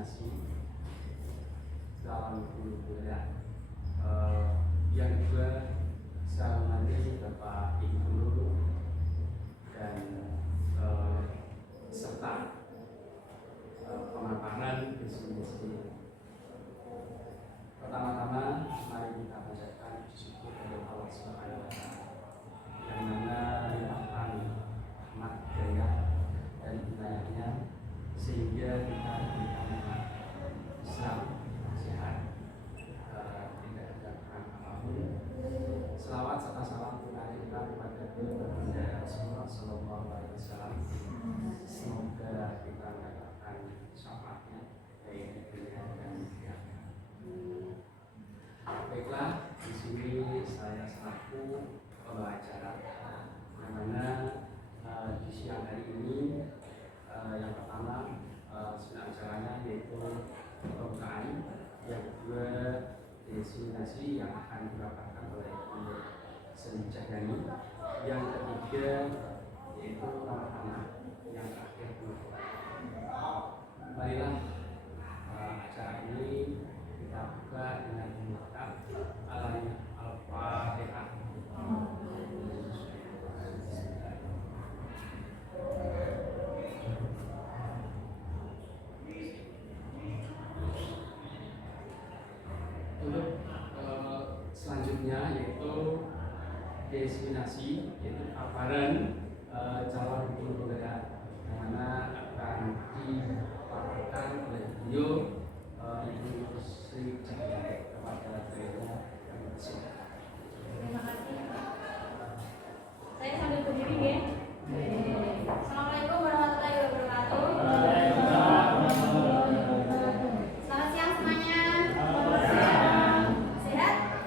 diseminasi dalam guru budaya. Yang kedua, saya menghadiri Bapak Ibu Guru dan serta pemaparan diseminasi. Pertama-tama, mari kita panjatkan puji syukur kepada Allah Subhanahu wa Ta'ala yang mana melimpahkan rahmat hidayah dan hidayahnya sehingga kita diberikan umat Islam sehat, tidak ada kurang apapun. Selawat serta salam kita kepada Baginda Rasulullah Sallallahu Alaihi Wasallam. Semoga kita mendapatkan syafaatnya baik di dunia dan di akhirat. Baiklah, di sini saya selaku pembawa acara, yang mana di siang hari ini yang pertama sedang acaranya yaitu pembukaan, yang kedua diseminasi yang akan didapatkan oleh seni Cahyani, yang ketiga yaitu anak-anak, yang terakhir penutupan. Marilah acara ini kita buka dengan membaca Al-Fatihah. Untuk selanjutnya yaitu diseminasi, yaitu paparan calon guru budaya, yang mana akan dipaparkan oleh beliau Ibu Sri Cahyani kepada beliau. Terima kasih. Saya sambil berdiri ya. Assalamualaikum warahmatullahi wabarakatuh. Selamat siang semuanya. Sehat?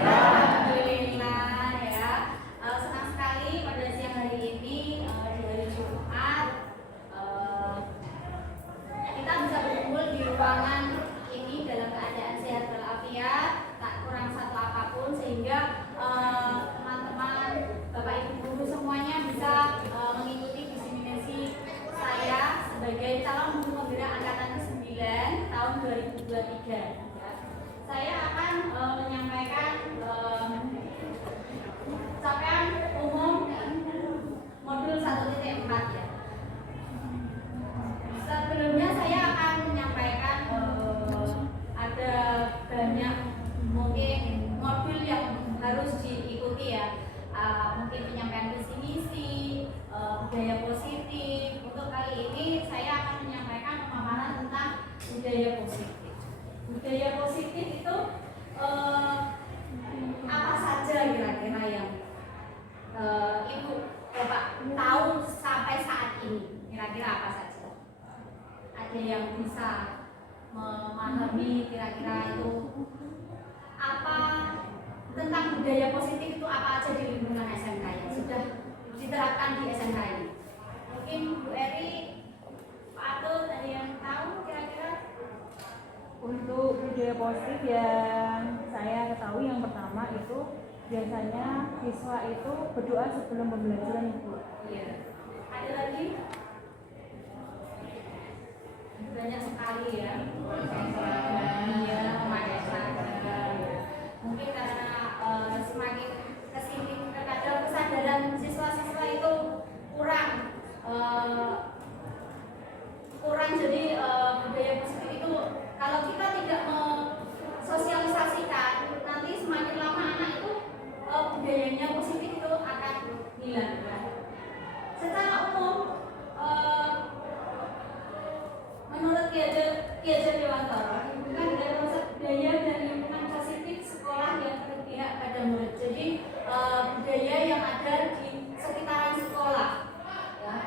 Alhamdulillah ya. Senang sekali pada siang hari ini di hari Jumat kita bisa berkumpul di ruangan ini dalam keadaan sehat walafiat, tak kurang satu apapun, sehingga teman-teman, Bapak Ibu guru semuanya bisa mengikuti diseminasi saya sebagai calon guru pembina angkatan ke-9 tahun 2023. Ya. Saya akan menyampaikan capaian umum modul 1.4 ya. Sebelumnya saya akan menyampaikan ada banyak mungkin modul yang harus diikuti ya. Mungkin penyampaian visi misi, budaya positif. Untuk kali ini saya akan menyampaikan pemaparan tentang budaya positif. Budaya positif itu apa saja kira-kira yang Ibu Bapak tahu sampai saat ini? Kira-kira apa saja? Ada yang bisa memahami kira-kira itu apa tentang budaya positif itu apa aja di lingkungan SMK yang sudah diterapkan di SMK ini? Mungkin Bu Eri, Pak Atul, ada yang tahu kira-kira? Untuk budaya positif yang saya ketahui, yang pertama itu biasanya siswa itu berdoa sebelum pembelajaran, Ibu. Iya. Ada lagi? Banyak sekali ya. Iya, memakai seragam. Mungkin karena semakin kesini terkadang kesadaran siswa-siswa itu kurang jadi budaya positif itu kalau kita tidak mensosialisasikan, nanti semakin lama anak itu budayanya positif itu akan hilang. Secara umum menurut Ki Hajar Dewantara, hubungan dengan konsep budaya dan lingkungan positif sekolah yang berpihak pada murid. Jadi budaya yang ada di sekitaran sekolah, ya.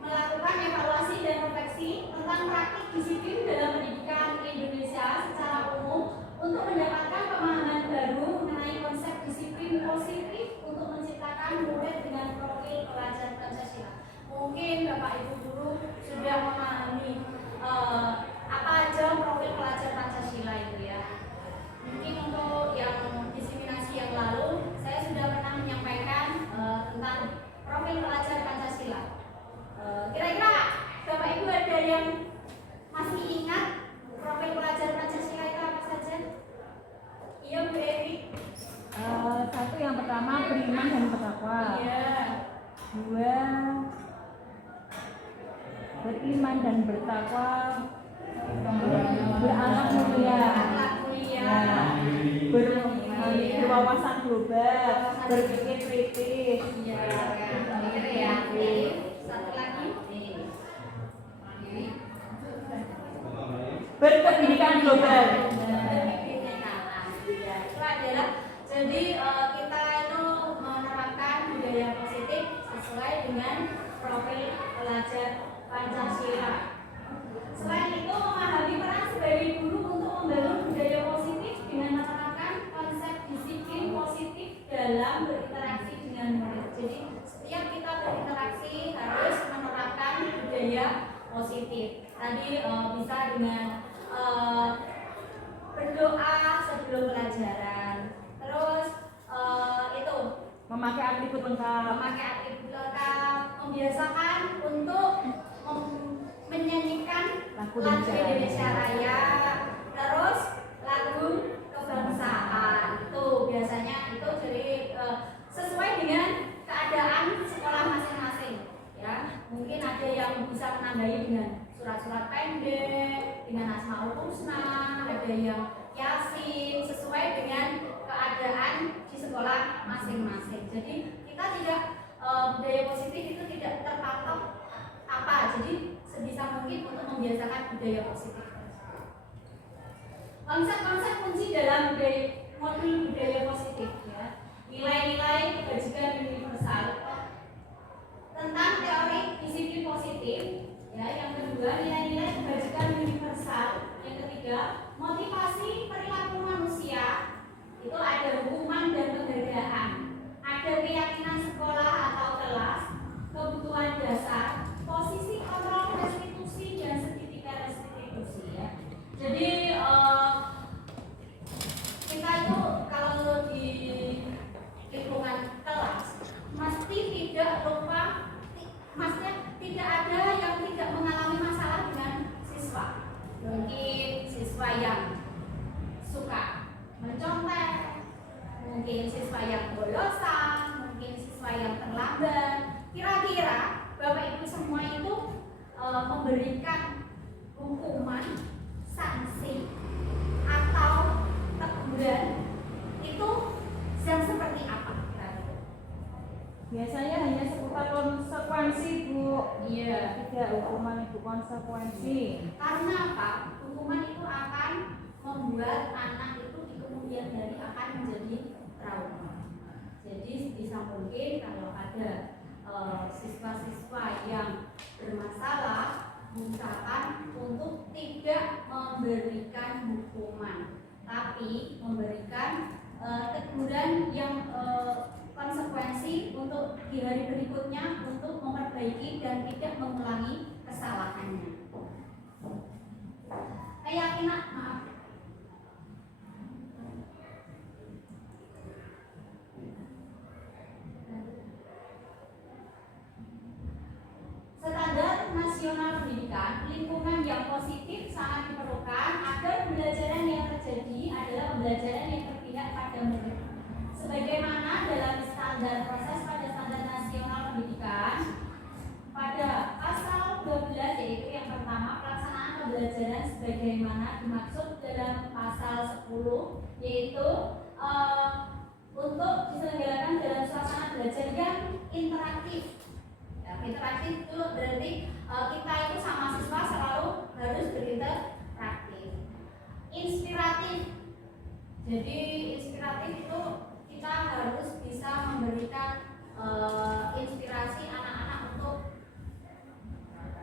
Melakukan evaluasi dan refleksi tentang praktik disiplin dalam pendidikan Indonesia secara umum untuk mendapatkan pemahaman baru mengenai konsep disiplin positif untuk menciptakan murid dengan profil pelajar Pancasila. Mungkin Bapak Ibu guru sudah memahami apa aja profil beriman dan bertakwa, berakhlak mulia, berwawasan global, berpikir kritis. Satu lagi. Berpendidikan global. Itu adalah jadi kita itu menerapkan budaya positif sesuai dengan profil pelajar Pancasila. Selain itu memahami peran sebagai guru untuk membangun budaya positif dengan menerapkan konsep disiplin positif dalam berinteraksi dengan murid. Jadi setiap kita berinteraksi harus menerapkan budaya positif. Tadi bisa dengan berdoa sebelum pelajaran. Terus itu Memakai atribut lengkap. Membiasakan untuk menyanyikan Lagu lagu Indonesia Raya. Terus lagu kebangsaan. Itu biasanya itu jadi sesuai dengan keadaan sekolah masing-masing. Ya, mungkin ada yang bisa menambahi dengan surat-surat pendek, dengan Asmaul Husna, ada yang Yasin, sesuai dengan keadaan di sekolah masing-masing. Jadi kita tidak budaya positif itu tidak terpatok apa, jadi sebisa mungkin untuk membiasakan budaya positif. Konsep-konsep kunci dalam modul budaya positif, ya, nilai-nilai kebajikan universal, tentang teori disiplin positif. Ya, yang kedua nilai-nilai kebajikan universal. Yang ketiga motivasi perilaku manusia. Itu ada hukuman dan penghargaan. Ada keyakinan sekolah atau kelas, kebutuhan dasar, posisi kontrol restitusi dan sertifikat restitusi. Ya. Jadi kita itu kalau di lingkungan kelas mesti tidak lupa, maksudnya tidak ada yang tidak mengalami masalah dengan siswa. Mungkin siswa yang suka mencontek, mungkin siswa yang bolosan, mungkin siswa yang terlambat. Kira-kira Bapak Ibu semua itu memberikan hukuman, sanksi atau teguran itu yang seperti apa? Biasanya hanya seputar konsekuensi, Bu. Iya. Tidak hukuman, itu konsekuensi. Karena apa? Hukuman itu akan membuat anak itu di kemudian hari akan menjadi trauma. Jadi bisa mungkin kalau ada siswa-siswa yang bermasalah, misalkan untuk tidak memberikan hukuman, tapi memberikan teguran yang konsekuensi untuk di hari berikutnya untuk memperbaiki dan tidak mengulangi kesalahannya. Keyakinan, maaf. Standar nasional pendidikan, lingkungan yang positif sangat diperlukan agar pembelajaran yang terjadi adalah pembelajaran yang berpihak pada murid. Sebagaimana dalam proses pada standar nasional pendidikan pada pasal 12, yaitu yang pertama pelaksanaan pembelajaran sebagaimana dimaksud dalam pasal 10, yaitu untuk diselenggarakan dalam suasana belajar yang interaktif. Ya, interaktif itu berarti kita itu sama siswa selalu harus berinteraktif. Inspiratif. Jadi inspiratif itu kita harus bisa memberikan inspirasi anak-anak untuk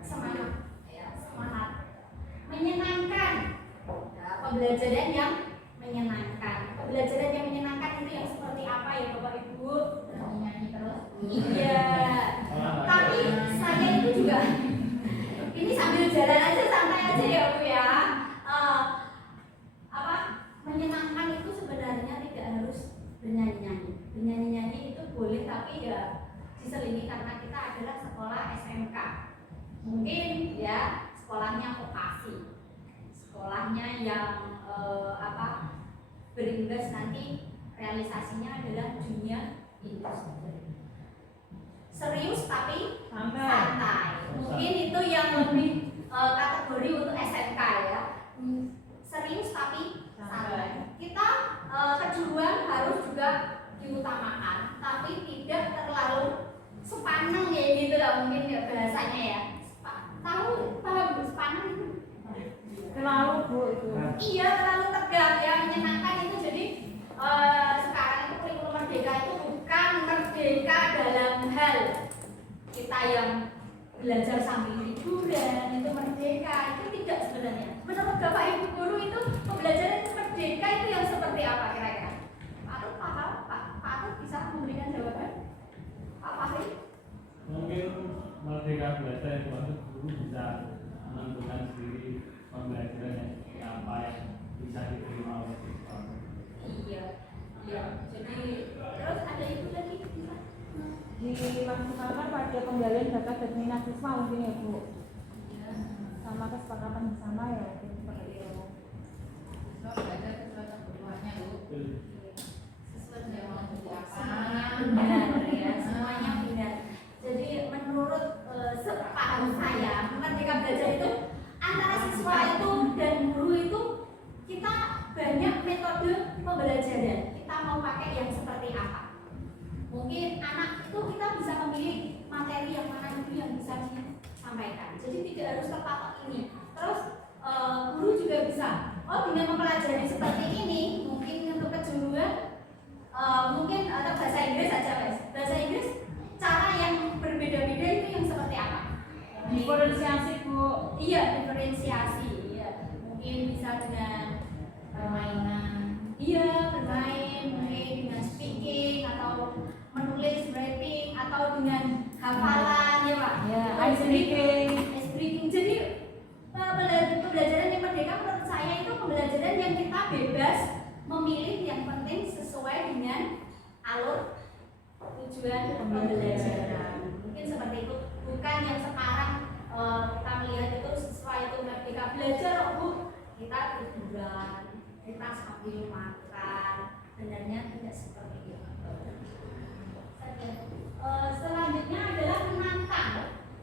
semangat, ya, semangat. Menyenangkan, ya, pembelajaran yang menyenangkan. Pembelajaran yang menyenangkan itu yang seperti apa ya Bapak Ibu? Nyanyi terus. Iya. Tapi saya itu juga ini sambil jalan aja, santai aja ya Bu ya. Menyenangkan itu sebenarnya tidak harus bernyanyi-nyanyi. Bernyanyi-nyanyi itu boleh, tapi ya diselingi karena kita adalah sekolah SMK. Mungkin ya sekolahnya vokasi, sekolahnya yang berimbas nanti realisasinya adalah dunia industri. Serius tapi santai. Mungkin itu yang lebih kategori untuk SMK ya. Serius tapi santai. Kita kejuruan harus juga diutamakan, tapi tidak terlalu sepaneng ya gitu lah mungkin ya bahasanya ya. Tahu paham sepaneng itu? Terlalu Bu itu. Iya, terlalu tegang ya, menyenangkan itu. Jadi sekarang itu kurikulum merdeka itu bukan merdeka dalam hal kita yang belajar sambil liburan itu merdeka, itu tidak sebenarnya. Menurut Bapak Ibu guru itu pembelajaran merdeka itu yang seperti apa kira-kira? Pak Arif paham? Pak Arif bisa memberikan jawaban? Pak Fahri? Mungkin merdeka belajar itu maksud guru bisa menentukan sendiri pembelajaran yang seperti apa yang bisa diterima oleh siswa. Iya, iya. Jadi terus ada itu lagi bisa? Dimaksimalkan pada penggalian bakat dan minat siswa mungkin ya Bu. Iya. Sama kesepakatan bersama ya mungkin seperti itu. Belajar sesuai kebutuhannya Bu. Sesuai dengan Mau jadi apa? semuanya benar ya, semuanya benar. Jadi menurut sepaham saya, merdeka belajar itu antara siswa itu dan guru itu kita banyak metode pembelajaran. Kita mau pakai yang seperti apa? Mungkin anak itu kita bisa memilih materi yang mana dulu yang bisa disampaikan. Jadi tidak harus terpatok ini. Terus guru juga bisa. Oh, dengan mempelajari seperti ini, mungkin untuk kejuruan mungkin atau bahasa Inggris saja Mas. Bahasa Inggris cara yang berbeda-beda itu yang seperti apa? Diferensiasi Bu. Iya, diferensiasi. Iya. Mungkin bisa dengan Permainan. iya, bermain, mungkin dengan speaking atau menulis writing atau dengan hafalan ya Pak. Ya, Itu ice breaking. ice breaking. Jadi pembelajaran yang merdeka menurut saya itu pembelajaran yang kita bebas memilih yang penting sesuai dengan alur tujuan pembelajaran. Mungkin seperti itu, bukan yang sekarang kita melihat itu siswa itu merdeka belajar Bu, kita tiduran, kita sambil makan. Sebenarnya tidak seperti itu. Selanjutnya adalah menantang.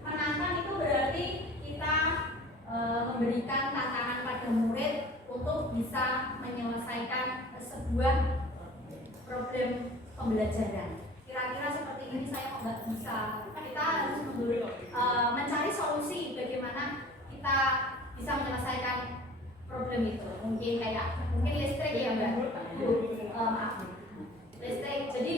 Menantang itu berarti kita memberikan tantangan pada murid untuk bisa menyelesaikan sebuah problem pembelajaran. Kira-kira seperti ini saya kok nggak bisa. Kita harus mencari solusi bagaimana kita bisa menyelesaikan problem itu. Mungkin listrik ya Mbak. Maaf. Listrik. Jadi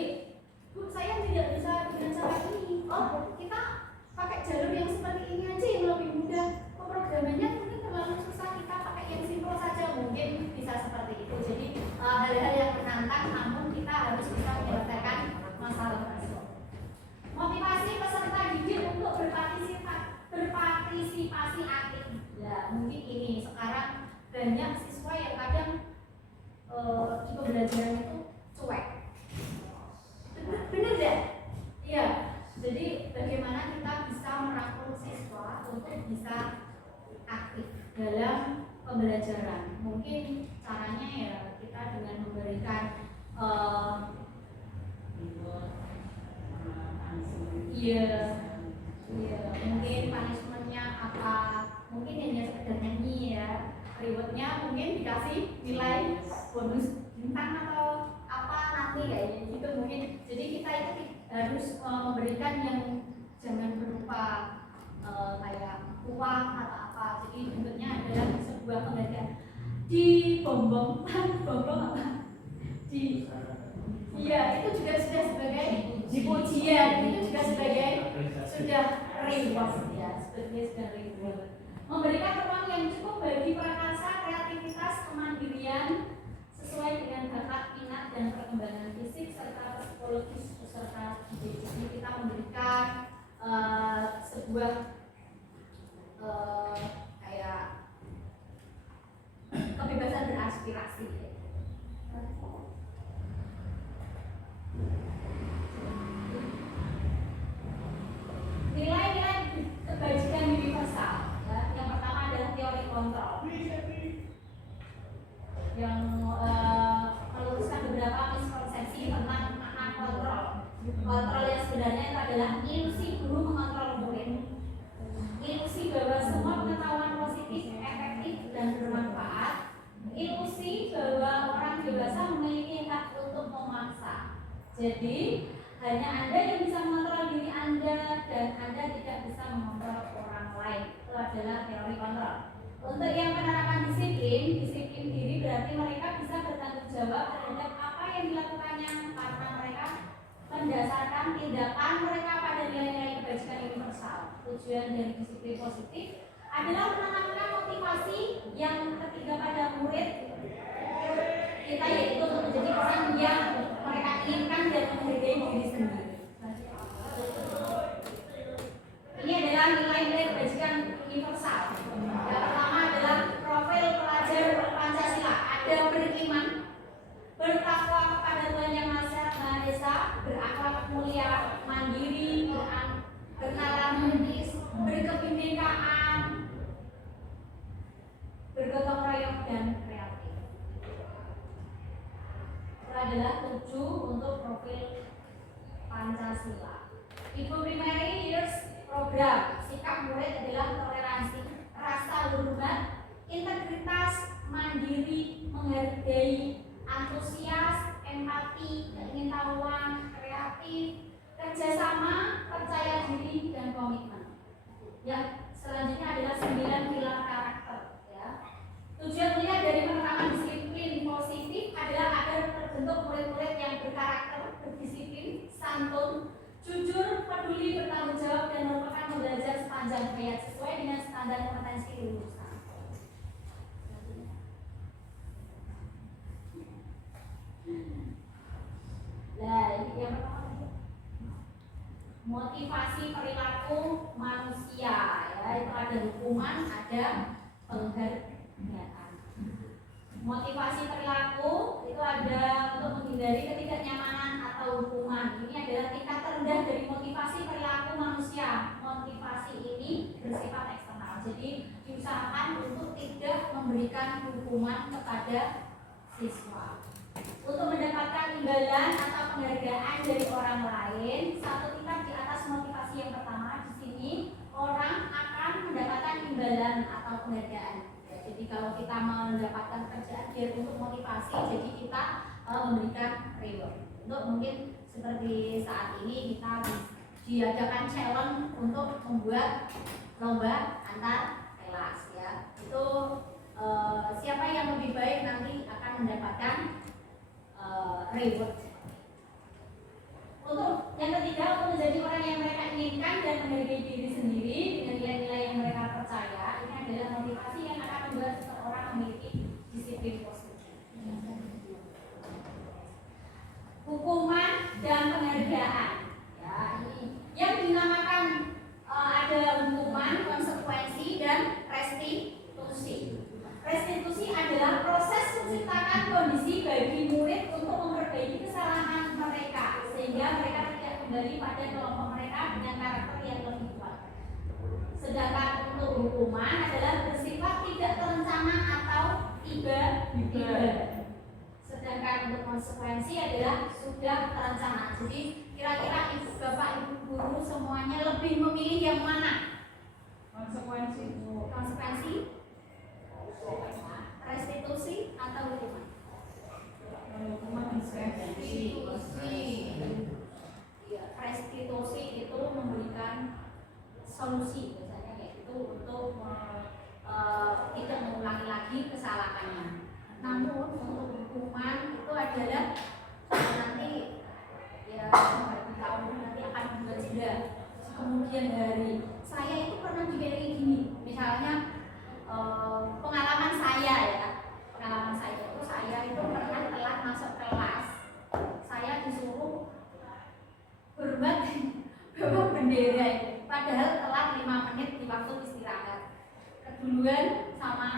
Bu, saya tidak bisa dengan cara ini. Oh, kita pakai jalur yang seperti ini aja yang lebih mudah. Pemrogramannya mungkin terlalu susah, kita pakai yang simpel saja. Mungkin bisa seperti itu. Jadi hal-hal yang menantang, namun kita harus bisa menyelesaikan masalah tersebut. Motivasi peserta didik untuk berpartisipasi aktif. Ya, mungkin ini sekarang banyak siswa yang kadang di pembelajaran itu cuek. Benar ya? Iya. Jadi bagaimana kita bisa merangkul siswa untuk bisa aktif dalam pembelajaran? Mungkin caranya ya kita dengan memberikan mungkin punishmentnya apa? Mungkin hanya sekedar nyanyi ya. Rewardnya mungkin dikasih nilai bonus bintang atau apa nanti kayak gitu mungkin. Jadi kita itu harus memberikan yang jangan berupa kayak uang atau apa. Jadi bentuknya adalah sebuah penghargaan. Di bonbong apa? Iya, itu juga sudah sebagai pujian, itu juga sebagai sudah reward ya, sudah reward. Memberikan ruang yang cukup bagi prakarsa, kreativitas, kemandirian sesuai dengan bakat, minat dan perkembangan fisik serta psikologis peserta didik. Jadi kita memberikan sebuah kayak kebebasan beraspirasi. Nilai-nilai kebajikan universal. Ya. Yang pertama adalah teori kontrol. Yang meluruskan beberapa miskonsepsi tentang makna kontrol. Kontrol yang sebenarnya itu adalah ilusi guru mengontrol murid. Ilusi bahwa semua pengetahuan Jadi hanya Anda yang bisa mengontrol diri Anda dan Anda tidak bisa mengontrol orang lain. Itu adalah teori kontrol. Untuk yang penerapan disiplin, disiplin diri berarti mereka bisa bertanggung jawab terhadap apa yang dilakukannya karena mereka mendasarkan tindakan mereka pada nilai-nilai kebajikan universal. Tujuan dari disiplin positif adalah menanamkan motivasi yang ketiga pada murid kita, yaitu untuk menjadi orang yang mereka inginkan dan menghargai diri sendiri. Ini adalah nilai-nilai kebajikan universal. Yang pertama adalah profil pelajar Pancasila. Ada beriman, bertakwa kepada Tuhan Yang Maha Esa, berakhlak mulia, mandiri, bernalar medis, berkebinekaan, bergotong royong dan kreatif. Itu adalah 7 untuk profil Pancasila. Ibu Primary Years Program, sikap murid adalah toleransi, rasa hormat, integritas, mandiri, menghargai, antusias, empati, keingintahuan, kreatif, kerjasama, percaya diri, dan komitmen. Yang selanjutnya adalah 9 pilar karakter. Ya. Tujuan mulia dari penerapan disiplin positif adalah agar terbentuk murid-murid yang berkarakter, berdisiplin, santun, jujur, peduli, bertanggung jawab, dan merupakan belajar sepanjang hayat sesuai dengan standar kompetensi lulusan. Nah, ini yang pertama, motivasi perilaku manusia. Ya, itu ada hukuman, ada penghargaan. Motivasi perilaku itu ada untuk menghindari ketidaknyamanan atau hukuman. Ini adalah tingkat terendah dari motivasi perilaku manusia. Motivasi ini bersifat eksternal, jadi diusahakan untuk tidak memberikan hukuman kepada siswa. Untuk mendapatkan imbalan atau penghargaan dari orang lain, satu tingkat di atas motivasi yang pertama, di sini orang akan mendapatkan imbalan atau penghargaan. Jadi kalau kita mendapatkan pekerjaan biar untuk motivasi, jadi kita memberikan reward. Untuk mungkin seperti saat ini kita diadakan challenge untuk membuat lomba antar kelas, ya. Itu siapa yang lebih baik nanti akan mendapatkan reward. Untuk yang ketiga, untuk menjadi orang yang mereka inginkan dan menghargai diri sendiri dengan nilai-nilai yang mereka percaya, ini adalah motivasi yang akan membuat seseorang memiliki disiplin positif. Hukuman dan penghargaan, ya, ini yang dinamakan ada hukuman, konsekuensi, dan restitusi. Restitusi adalah proses menciptakan kondisi bagi murid untuk memperbaiki kesalahan mereka sehingga mereka tidak kembali pada kelompok mereka dengan karakter yang lebih kuat. Sedangkan untuk hukuman adalah bersifat tidak terencana atau tiba-tiba. Sedangkan untuk konsekuensi adalah sudah terencana. Jadi kira-kira Bapak Ibu guru semuanya lebih memilih yang mana? Konsekuensi. Restitusi atau hukuman? Restitusi itu memberikan solusi, biasanya yaitu untuk tidak mengulangi lagi kesalahannya. Namun untuk hukuman itu adalah nanti ya tahun nanti akan membuat jeda. Kemudian dari saya itu pernah juga kayak gini, misalnya pengalaman saya itu saya itu pernah telat masuk kelas, saya disuruh hormat bawa bendera itu, padahal telat 5 menit di waktu istirahat, keduluan sama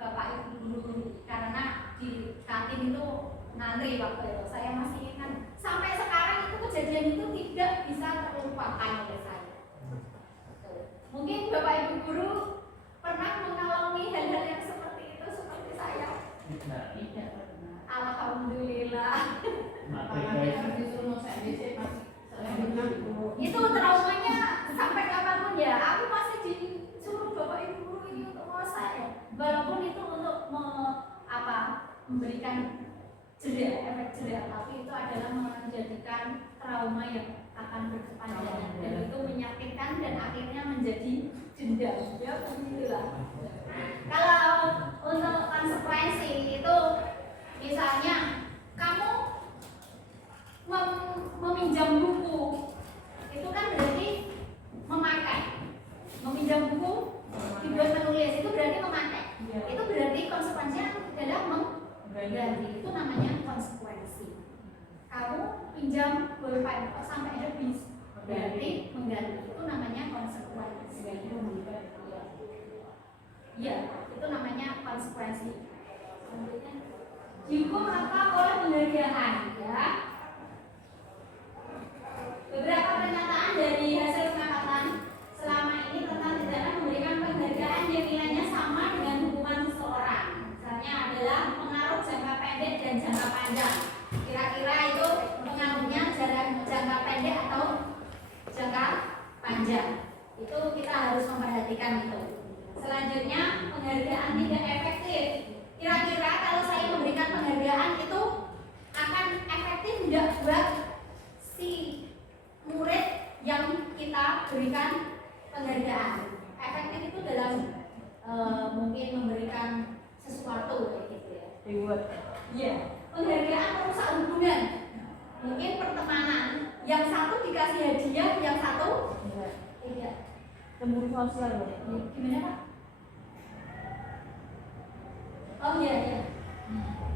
bapak ibu guru karena di kantin itu ngantri waktu itu. Saya masih ingat sampai sekarang itu kejadian itu tidak bisa terlupakan oleh saya. Mungkin bapak ibu guru pernah mengalami hal-hal yang seperti itu seperti saya? Tidak pernah. Alhamdulillah. Disuruh saya Itu traumanya sampai kapanpun ya. Aku masih disuruh bapak ibu guru ini untuk saya. Walaupun itu untuk memberikan jeda, efek jeda, tapi itu adalah menjadikan trauma yang akan berkepanjangan dan itu menyakitkan dan akhirnya menjadi dendam. Ya, begitulah. Kalau untuk konsekuensi itu misalnya kamu meminjam buku itu kan berarti memakai. Meminjam buku dibuat menulis itu berarti memakai. Itu berarti konsekuensinya adalah mengganti. Itu namanya konsekuensi. Kamu pinjam pulpen sampai habis berarti mengganti. Itu namanya konsekuensi. Ya, itu namanya konsekuensi. Dihukum apa oleh penghargaan, ya. Beberapa pernyataan dari hasil kesepakatan selama ini tentang pidana memberikan penghargaan yang nilainya sama dengan hukuman seseorang. Misalnya adalah pengaruh jangka pendek dan jangka panjang. Kira-kira itu pengaruhnya jangka pendek atau jangka panjang. Itu kita harus memperhatikan itu. Selanjutnya penghargaan tidak efektif. Kira-kira kalau saya memberikan penghargaan itu akan efektif tidak buat si murid yang kita berikan penghargaan? Efektif itu dalam mungkin memberikan sesuatu kayak gitu ya. Reward. Iya. Penghargaan merusak hubungan. Mungkin pertemanan. Yang satu dikasih hadiah, yang satu tidak. Cemburu sosial loh. Gimana Pak? Oh iya iya.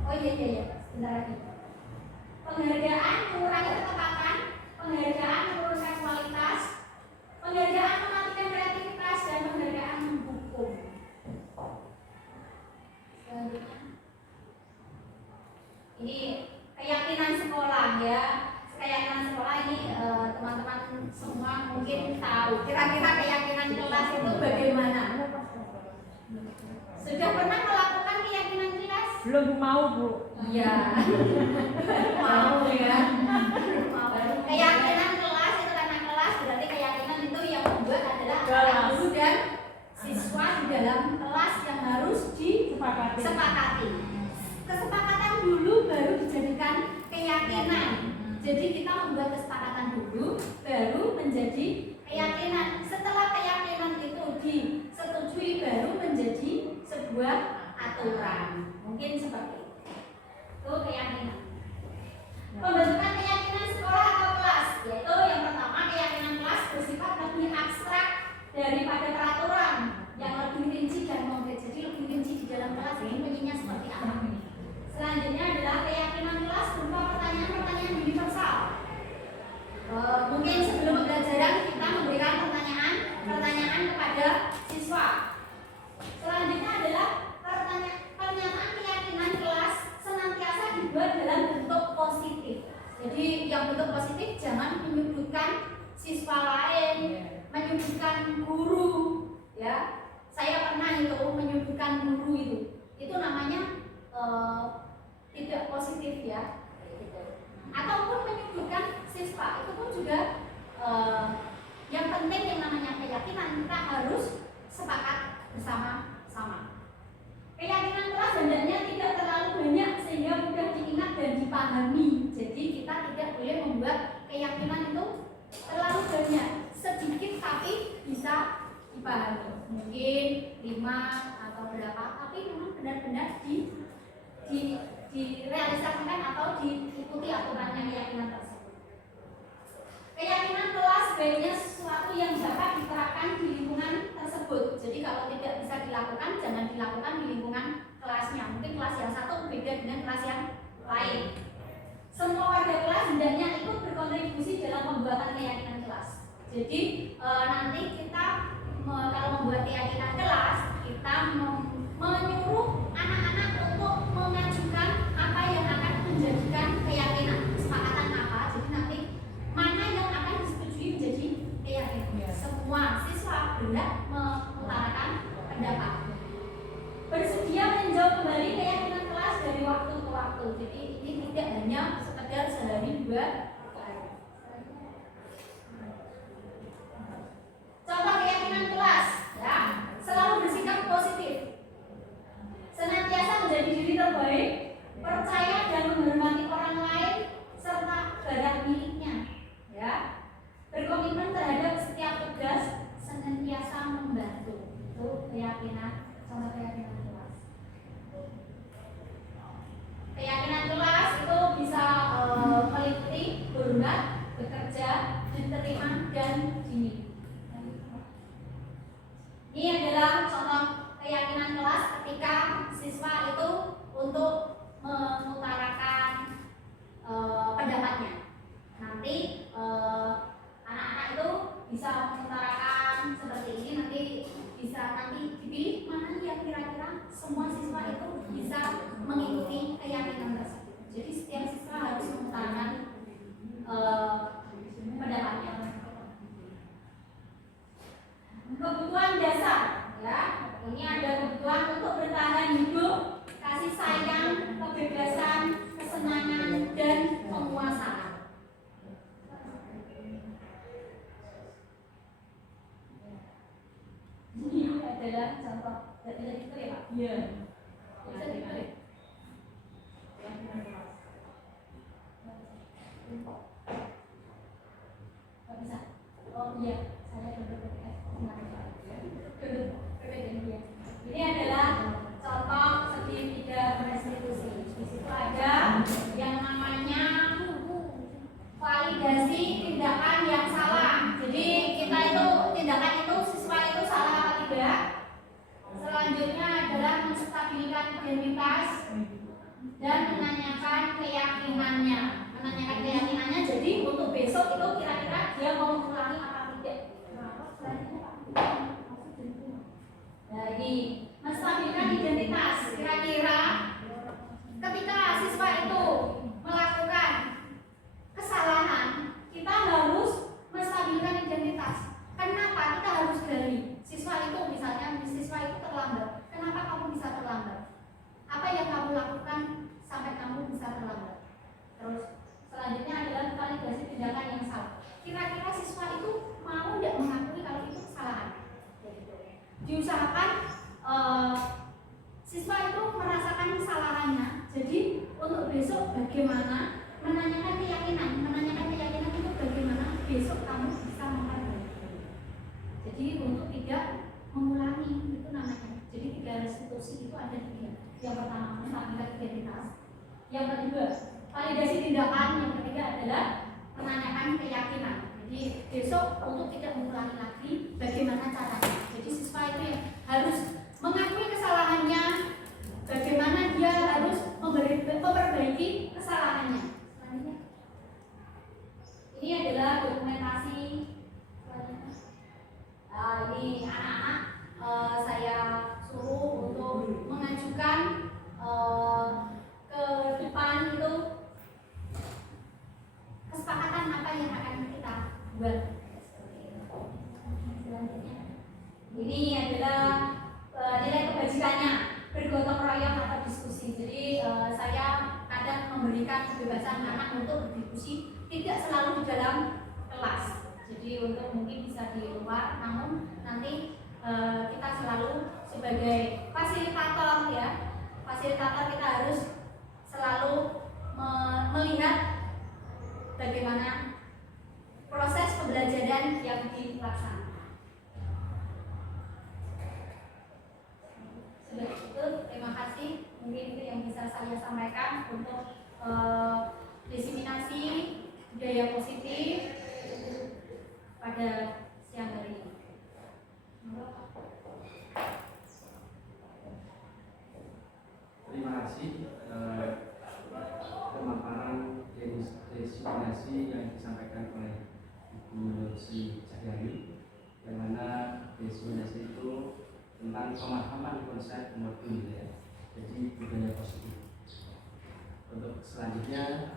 Oh iya. Sebentar lagi. Penghargaan mengurangi ketepatan, penghargaan meluruskan kualitas, penghargaan mematikan kreativitas, dan penghargaan menghukum. Selanjutnya, ini keyakinan sekolah ya. Keyakinan sekolah ini teman-teman semua mungkin tahu. Kira-kira keyakinan kelas itu bagaimana? Sudah pernah melakukan keyakinan kelas? Belum mau, Bu. Iya. Mau ya. Mau. Keyakinan kelas itu karena kelas berarti keyakinan itu yang membuat adalah anak guru dan siswa di dalam kelas yang harus disepakati. Kesepakatan dulu baru dijadikan keyakinan. Jadi kita membuat kesepakatan dulu baru menjadi keyakinan. Setelah keyakinan itu disetujui baru menjadi sebuah aturan. Mungkin seperti itu keyakinan. Pembentukan keyakinan sekolah atau kelas, yaitu yang pertama keyakinan kelas bersifat lebih abstrak daripada peraturan yang lebih rinci dan konkret. Jadi lebih rinci di dalam kelas ini bunyinya seperti apa. Selanjutnya adalah keyakinan kelas berupa pertanyaan-pertanyaan universal. Mungkin sebelum pembelajaran kita memberikan pertanyaan kepada siswa. Selanjutnya adalah pernyataan keyakinan kelas senantiasa dibuat dalam bentuk positif. Jadi yang bentuk positif jangan menyudutkan siswa lain, menyudutkan guru, ya. Saya pernah itu menyudutkan guru itu namanya tidak positif ya. Ataupun menyudutkan siswa itu pun juga yang penting yang namanya keyakinan kita harus sepakat bersama-sama. Keyakinan kelas hendaknya tidak terlalu banyak sehingga mudah diingat dan dipahami. Jadi kita tidak boleh membuat keyakinan itu terlalu banyak, sedikit tapi bisa dipahami. Mungkin 5 atau berapa, tapi memang benar-benar direalisasikan atau diikuti aturannya keyakinan tersebut. Keyakinan kelas sebaiknya sesuatu yang dapat diterapkan di lingkungan tersebut. Jadi kalau tidak bisa dilakukan, jangan dilakukan di lingkungan kelasnya. Mungkin kelas yang satu berbeda dengan kelas yang lain. Semua warga kelas hendaknya ikut berkontribusi dalam pembuatan keyakinan kelas. Jadi nanti kita kalau membuat keyakinan kelas, kita menyuruh anak-anak untuk mengajukan apa yang akan menjadikan keyakinan, kesepakatan apa. Jadi nanti mana yang akan disetujui menjadi keyakinan. Semua siswa berhak mengutarakan pendapat. Bersedia meninjau kembali keyakinan kelas dari waktu ke waktu. Jadi ini tidak hanya sekedar sehari 2 hari. Contoh keyakinan kelas, ya, selalu bersikap positif, senantiasa menjadi diri terbaik, percaya dan menghormati orang lain, serta Bisa dibalik. Nggak bisa. Oh iya, saya dulu PPS. Dulu PPS dia. Ini adalah contoh segitiga restitusi. Di situ ada yang namanya validasi tindakan yang salah. Jadi kita itu tindakan itu siswa itu salah apa tidak? Selanjutnya adalah menstabilkan identitas dan menanyakan keyakinannya. Menanyakan keyakinannya. Jadi untuk besok itu kira-kira dia mau mengulangi apa tidak? Jadi menstabilkan identitas. Kira-kira ketika siswa itu melakukan kesalahan, kita harus menstabilkan identitas. Kenapa kita harus gali? Siswa itu misalnya, siswa itu terlambat. Kenapa kamu bisa terlambat? Apa yang kamu lakukan sampai kamu bisa terlambat? Terus selanjutnya adalah validasi tindakan yang salah. Kira-kira siswa itu mau tidak mengakui kalau itu kesalahan? Diusahakan siswa itu merasakan kesalahannya. Jadi untuk besok bagaimana menanyakan keyakinan itu bagaimana besok kamu bisa memperbaiki. Jadi untuk tidak mengulangi itu namanya. Jadi 3 restitusi itu ada 3. Yang pertama menstabilkan identitas. Yang kedua validasi tindakan. Yang ketiga adalah menanyakan keyakinan. Jadi besok untuk tidak mengulangi lagi bagaimana caranya. Jadi siswa itu yang harus mengakui kesalahannya. Bagaimana dia harus memperbaiki kesalahannya. Selanjutnya, ini adalah dokumentasi. Ini anak-anak saya suruh untuk mengajukan ke depan itu kesepakatan apa yang akan kita buat. Selanjutnya, ini adalah nilai kebajikannya, bergotong royong atau diskusi. Jadi saya kadang memberikan kebebasan anak untuk berdiskusi, tidak selalu di dalam kelas. Jadi untuk mungkin bisa di luar, namun nanti kita selalu sebagai fasilitator ya. Fasilitator kita harus selalu melihat bagaimana proses pembelajaran yang dilaksanakan. Sudah itu, terima kasih. Mungkin itu yang bisa saya sampaikan untuk diseminasi budaya positif pada siang hari ini. Terima kasih pemaparan diseminasi yang disampaikan oleh Ibu Lutfi Cahyani, yang mana diseminasi itu tentang pemahaman konsep modul ya. Jadi budaya positif. Untuk selanjutnya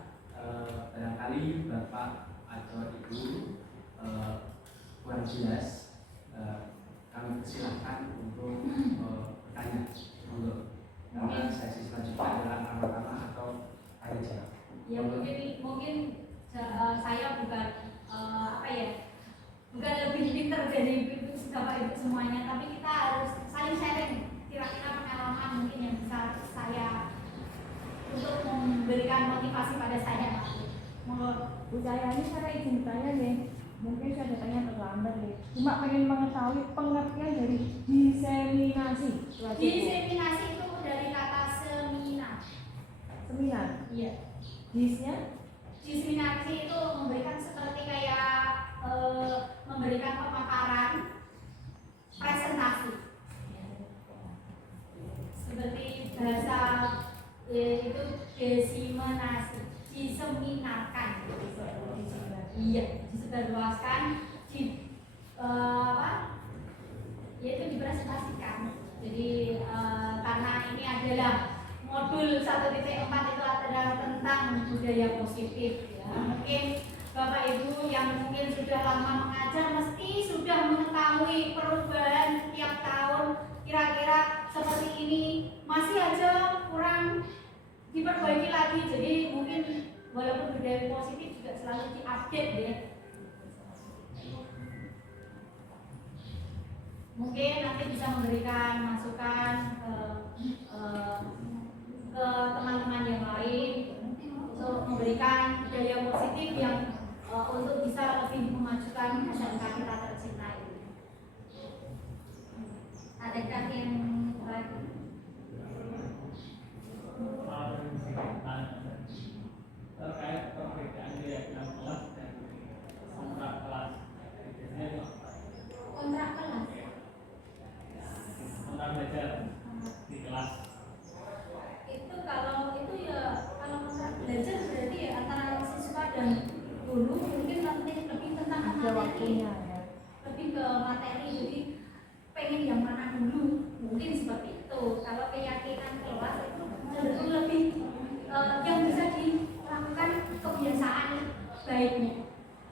barangkali Bapak atau Ibu kurang jelas, kami persilahkan untuk bertanya. Karena sesi selanjutnya adalah pertama atau tanya jawab. Ya mungkin saya bukan bukan lebih pintar dari Bapak Ibu semuanya, tapi kita harus saling sharing. Kira-kira pengalaman mungkin yang bisa saya untuk memberikan motivasi pada saya. Bu Cahyani, saya izin tanya nih, mungkin saya datanya terlambat nih. Cuma pengen mengetahui pengertian dari diseminasi. Diseminasi itu dari kata seminar. Seminar. Iya. Disnya? Diseminasi itu memberikan seperti kayak memberikan pemaparan, presentasi. Seperti bahasa itu diseminarkan. Iya, disebarluaskan, yaitu dipresentasikan. Jadi karena ini adalah modul 1.4 itu adalah tentang budaya positif ya. Mungkin Bapak Ibu yang mungkin sudah lama mengajar mesti sudah mengetahui perubahan tiap tahun kira-kira seperti ini, masih aja kurang diperbaiki lagi. Jadi mungkin walaupun budaya positif juga selalu diupdate ya. Mungkin nanti bisa memberikan masukan ke positif yang untuk bisa lebih memajukan SMK kita tercinta ini. Adakah yang lagi? Terkait perbedaan diagram kelas dan kontrak kelas, biasanya Kontrak kelas. kontrak belajar di kelas. Itu kalau itu ya kalau kontrak belajar berarti ya antara siswa dan guru mungkin lebih tentang Ada materi, waktunya ya. lebih ke materi. Jadi pengen yang mana dulu mungkin seperti itu. Kalau keyakinan kelas itu cenderung lebih yang bisa dilakukan kebiasaan baiknya.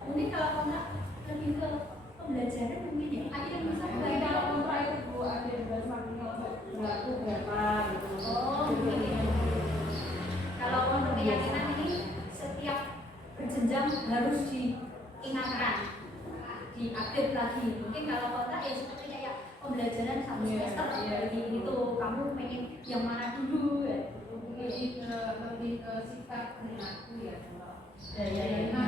Mungkin kalau kontrak lebih ke pembelajaran mungkin ya. Ada yang bisa Jadi kalau kontrak itu Bu ada yang berdasarkan untuk berlaku berapa gitu. Oh, mungkin. Kalau untuk keyakinan ini setiap berjenjang harus diingatkan, diupdate lagi. Mungkin kalau kontrak ya seperti kayak pembelajaran satu semester. Jadi itu kamu pengen yang mana dulu ya. Lebih ke sikap perilaku ya.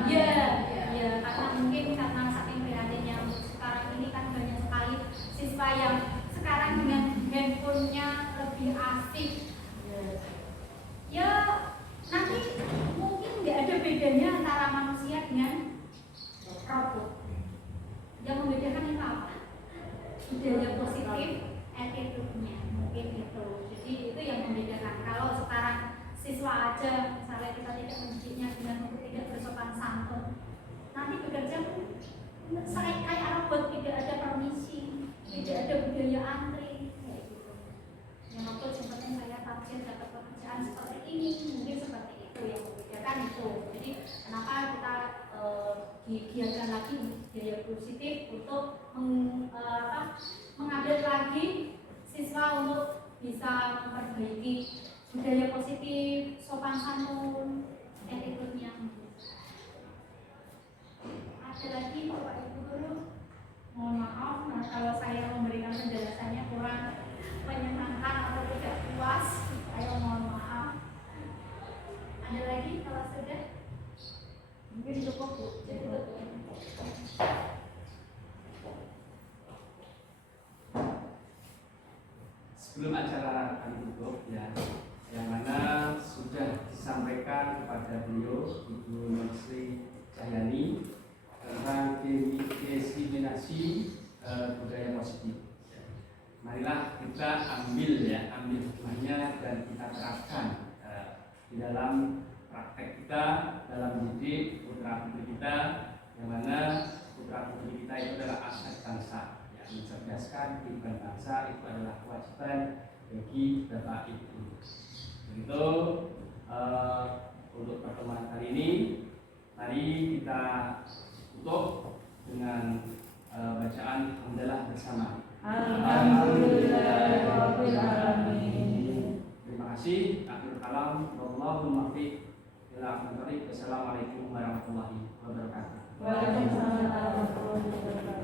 Iya, karena mungkin karena saking prihatinnya sekarang ini kan banyak sekali siswa yang sekarang dengan handphonenya lebih asik. Ya nanti mungkin nggak ada bedanya antara manusia dengan robot. Yang membedakan itu apa? Budaya positif, attitude-nya mungkin itu. Jadi itu yang membedakan. Kalau sekarang siswa aja misalnya kita tidak mendidiknya dengan tidak bersopan santun, nanti bekerja kayak robot, tidak ada permisi, tidak ada budaya antri kayak gitu. Yang robot yang penting saya target dapat pekerjaan seperti ini, mungkin seperti itu yang membedakan itu. Jadi kenapa kita digiatkan lagi budaya positif untuk mengupdate lagi siswa untuk bisa memperbaiki budaya positif, sopan santun, attitude-nya. Ada lagi Bapak Ibu Guru? Mohon maaf kalau saya memberikan penjelasannya kurang menyenangkan atau tidak puas. Saya mohon maaf. Ada lagi kalau sudah? Mungkin cukup Bu. Cukup. Sebelum acara kami tutup ya, yang mana sudah disampaikan kepada beliau Ibu Menteri Cahyani tentang diskriminasi budaya positif. Marilah kita ambil hikmahnya dan kita terapkan di dalam praktek kita, dalam mendidik putra putri kita, yang mana putra putri kita itu adalah aset bangsa. Mencerdaskan kehidupan bangsa itu adalah kewajiban bagi Bapak Ibu. Begitu untuk pertemuan kali ini, mari kita tutup dengan bacaan hamdalah bersama. Alhamdulillahirabbil alamin. Terima kasih. Akhir kalam, wallahul muwaffiq ila aqwamit thoriq. Wassalamualaikum warahmatullahi wabarakatuh. Waalaikumsalam warahmatullahi wabarakatuh.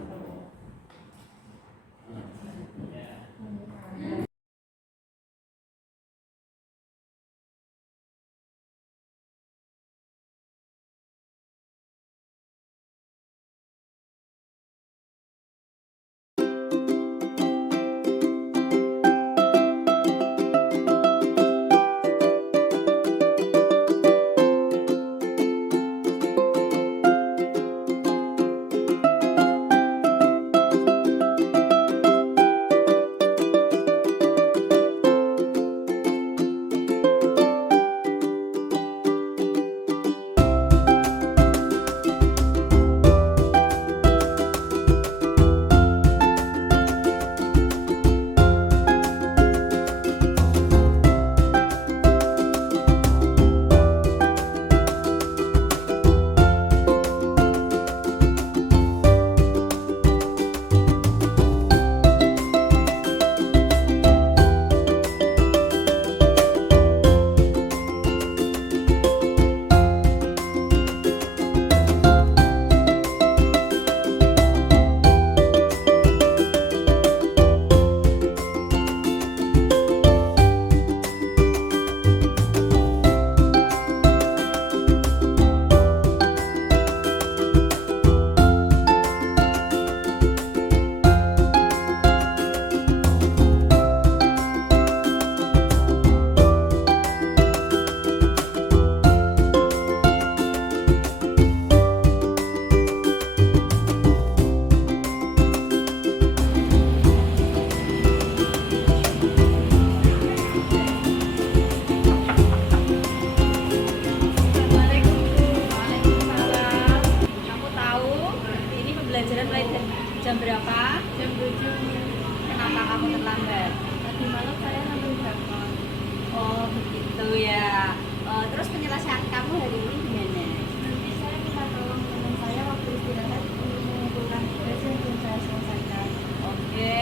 ya. Terus penyelesaian kamu hari ini gimana? Nanti saya minta tolong teman saya waktu istirahat untuk mengumpulkan tugas yang belum saya selesaikan. Oke,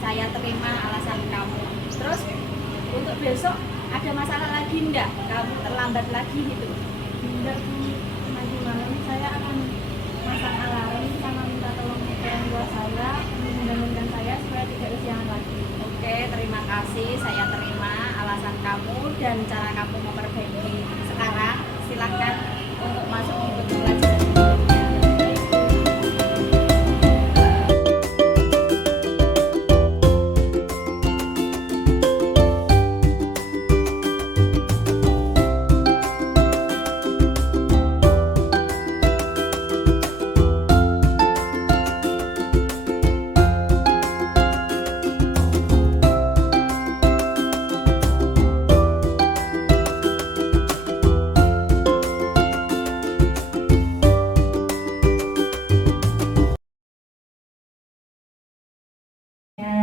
saya terima alasan kamu. Terus untuk besok ada masalah lagi enggak? Kamu terlambat lagi gitu? Hendak nanti malam saya akan masang alarm sama minta tolong orang tua saya membangunkan saya supaya tidak kesiangan lagi. Oke, terima kasih. Saya terima alasan kamu dan cara kamu memperbaiki. Sekarang silakan untuk masuk mengikuti pelajaran berikutnya.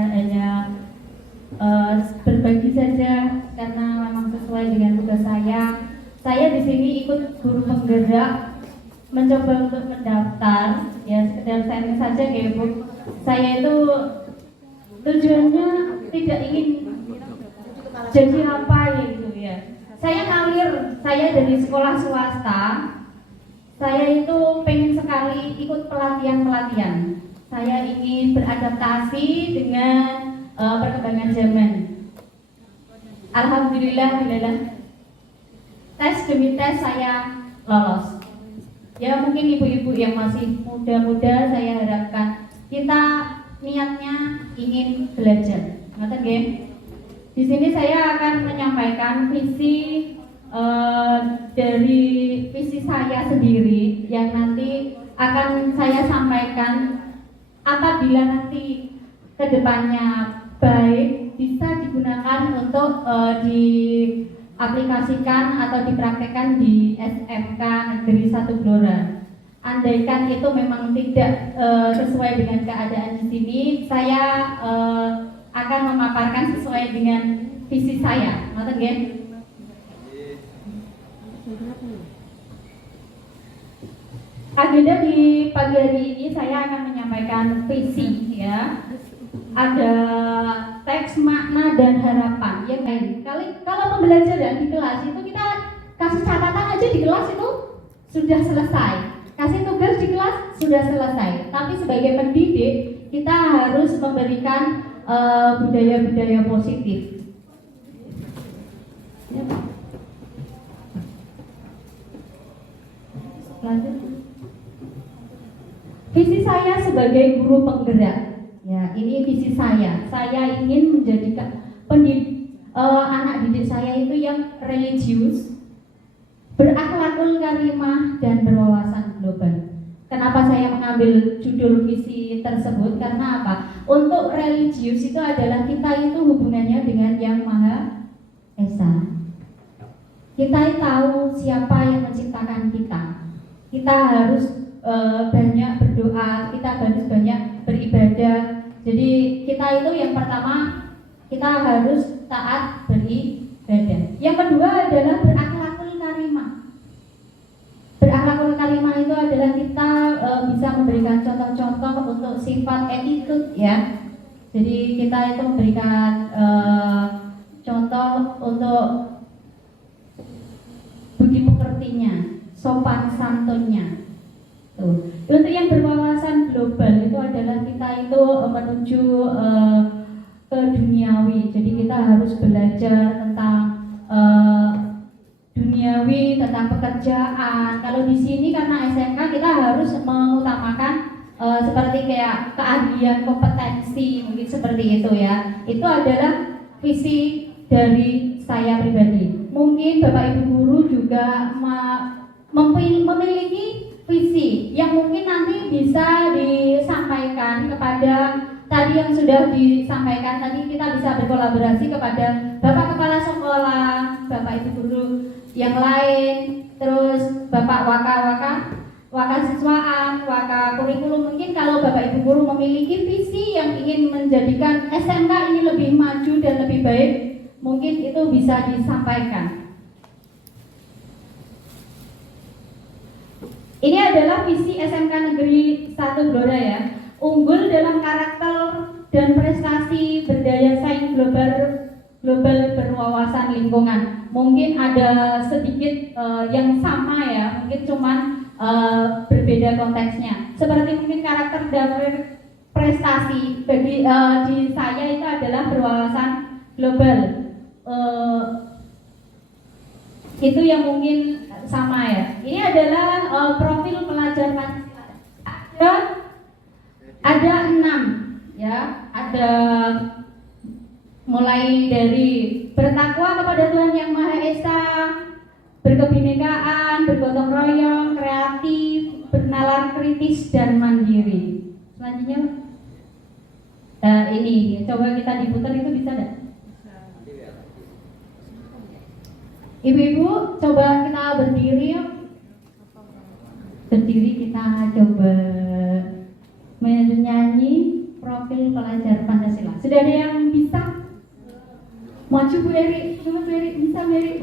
Hanya berbagi saja karena memang sesuai dengan tugas saya. Saya di sini ikut guru penggerak mencoba untuk mendaftar, ya sekedar sharing saja ya Bu. Saya itu tujuannya tidak ingin jadi apa ya gitu ya. Saya karir, saya dari sekolah swasta. Saya itu pengen sekali ikut pelatihan-pelatihan. Saya ingin beradaptasi dengan perkembangan zaman. Alhamdulillah, tes demi tes saya lolos. Ya mungkin ibu-ibu yang masih muda-muda saya harapkan kita niatnya ingin belajar. Ngoten nggih. Di sini saya akan menyampaikan visi dari visi saya sendiri yang nanti akan saya sampaikan apabila nanti kedepannya baik bisa digunakan untuk diaplikasikan atau dipraktekkan di SMK Negeri 1 Blora. Andaikan itu memang tidak sesuai dengan keadaan di sini, saya akan memaparkan sesuai dengan visi saya. Ngoten nggih? Agenda di pagi hari ini saya akan menyampaikan visi ya. Ada teks, makna dan harapan yang lain. Kalau pembelajaran di kelas itu kita kasih catatan aja di kelas itu sudah selesai. Kasih tugas di kelas sudah selesai. Tapi sebagai pendidik kita harus memberikan budaya-budaya positif. Ya. Lanjut. Visi saya sebagai guru penggerak, ya ini visi saya. Saya ingin menjadikan anak didik saya itu yang religius, berakhlakul karimah dan berwawasan global. Kenapa saya mengambil judul visi tersebut? Karena apa? Untuk religius itu adalah kita itu hubungannya dengan Yang Maha Esa. Kita tahu siapa yang menciptakan kita. Kita harus banyak berdoa, kita harus banyak beribadah. Jadi kita itu yang pertama kita harus taat beribadah. Yang kedua adalah berakhlakul karimah. Berakhlakul karimah itu adalah kita bisa memberikan contoh-contoh untuk sifat attitude ya. Jadi kita itu memberikan contoh untuk budi pekertinya, sopan santunnya. Tuh. Untuk yang berwawasan global itu adalah kita itu menuju ke duniawi. Jadi kita harus belajar tentang duniawi, tentang pekerjaan. Kalau di sini karena SMK kita harus mengutamakan seperti kayak keahlian, kompetensi, mungkin seperti itu ya. Itu adalah visi dari saya pribadi. Mungkin Bapak Ibu guru juga memiliki visi yang mungkin nanti bisa disampaikan kepada tadi yang sudah disampaikan tadi. Kita bisa berkolaborasi kepada Bapak Kepala Sekolah, Bapak Ibu guru yang lain, terus Bapak waka siswaan, waka kurikulum. Mungkin kalau Bapak Ibu guru memiliki visi yang ingin menjadikan SMK ini lebih maju dan lebih baik, mungkin itu bisa disampaikan. Ini adalah visi SMK Negeri 1 Blora ya. Unggul dalam karakter dan prestasi berdaya saing global berwawasan lingkungan. Mungkin ada sedikit yang sama ya, mungkin cuman berbeda konteksnya. Seperti mungkin karakter dan prestasi bagi di saya itu adalah berwawasan global. Itu yang mungkin sama ya. Ini adalah profil pelajar Pancasila. Ada 6 ya. Ada mulai dari bertakwa kepada Tuhan Yang Maha Esa, berkebinekaan, bergotong royong, kreatif, bernalar kritis dan mandiri. Selanjutnya ini coba kita diputar, itu bisa enggak? Ibu-ibu coba kita berdiri yuk. Berdiri kita coba menyanyi profil pelajar Pancasila. Sudah ada yang bisa? Maju Bu Eri, coba Bu Eri, bisa Bu Eri?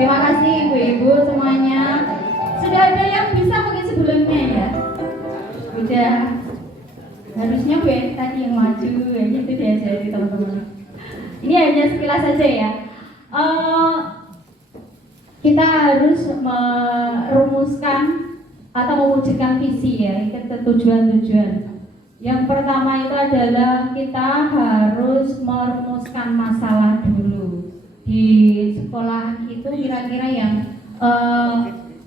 Terima kasih ibu-ibu semuanya. Sudah ada yang bisa mungkin sebelumnya ya? Udah. Harusnya Bu Eri tadi yang maju, ya gitu diajari teman-teman. Ini hanya sekilas saja ya. Kita harus merumuskan atau mewujudkan visi ya, tujuan-tujuan. Yang pertama itu adalah kita harus merumuskan masalah dulu. Di sekolah itu kira-kira yang